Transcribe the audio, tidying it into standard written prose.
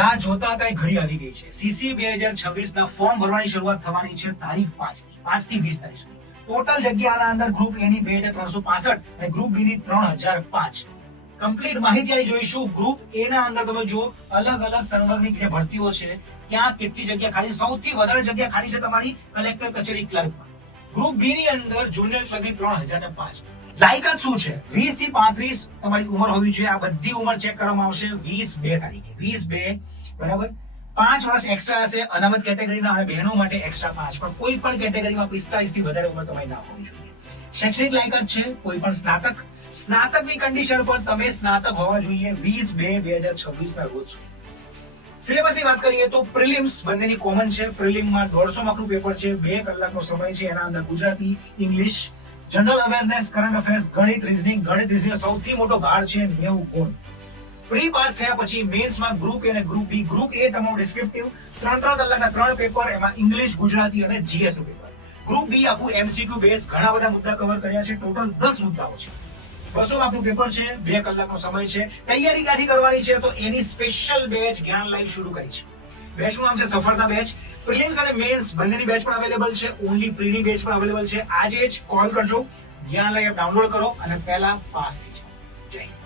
રાહ જોતા હતા ઘડી આવી ગઈ છે. સીસી 2026 ના ફોર્મ ભરવાની શરૂઆત થવાની છે તારીખ 5 થી 20 તારીખ સુધી. ટોટલ જગ્યાના અંદર ગ્રુપ એ ની 2365 અને ગ્રુપ બી ની 3005. કમ્પ્લીટ માહિતી આની જોઈશું. ગ્રુપ એ ના અંદર તમે જો અલગ અલગ સંવર્ગની જે ભરતીઓ છે ત્યાં કેટલી જગ્યા ખાલી, સૌથી વધારે જગ્યા ખાલી છે તમારી કલેક્ટર કચેરી ક્લર્કમાં. ગ્રુપ બી ની અંદર જુનિયર ક્લર્કની 3005. લાયકાત શું છે? 20 થી 35 તમારી ઉંમર હોવી જોઈએ. આ બધી ઉંમર ચેક કરવામાં આવશે 20/2 તારીખે. 20/2 બરાબર. 5 વર્ષ એક્સ્ટ્રા હશે અનામત કેટેગરીના અને બહેનો માટે એક્સ્ટ્રા 5. પણ કોઈ પણ કેટેગરીમાં 45 થી વધારે ઉંમર તમારી ના હોવી જોઈએ. શૈક્ષણિક લાયકાત છે કોઈ પણ સ્નાતકની કન્ડિશન પર તમે સ્નાતક હોવા જોઈએ 20/2/2026 ના રોજ. સિલેબસની વાત કરીએ તો પ્રિલિમ્સ બંનેની કોમન છે. પ્રિલિમમાં 150 માર્કનું પેપર છે, 2 કલાકનો સમય છે. એના અંદર Gujarati, English, general awareness, current affairs, ગણિત, રીઝનિંગ સૌથી મોટો ભાર છે 90 ગુણ. પ્રી પાસ થયા પછી મેન્સમાં ગ્રુપ એ અને ગ્રુપ બી. ગ્રુપ એ તમારું ડિસ્ક્રિપ્ટિવ 3 કલાકના 3 પેપર, એમાં ઇંગ્લિશ, ગુજરાતી અને જીએસ નું પેપર. ગ્રુપ બી આખું એમસીક્યુ બેઝ, ઘણા બધા મુદ્દા કવર કર્યા છે. ટોટલ 10 મુદ્દાઓ છે. 200 માર્કનું પેપર છે, 2 કલાકનો સમય છે. તૈયારી ક્યાંથી કરવાની છે તો એની સ્પેશિયલ બેચ જ્ઞાન લાઈવ શરૂ કરી છે. બેચનું નામ છે સફળતા બેચ. પ્રિલિમ્સ અને મેન્સ બંનેની બેચ પણ અવેલેબલ છે. ઓનલી પ્રીની બેચ પણ અવેલેબલ છે. આજે જ કોલ કરજો, જ્ઞાન લાઈવ ડાઉનલોડ કરો અને પહેલા પાસ થઈ જાઓ. જય હિન્દ.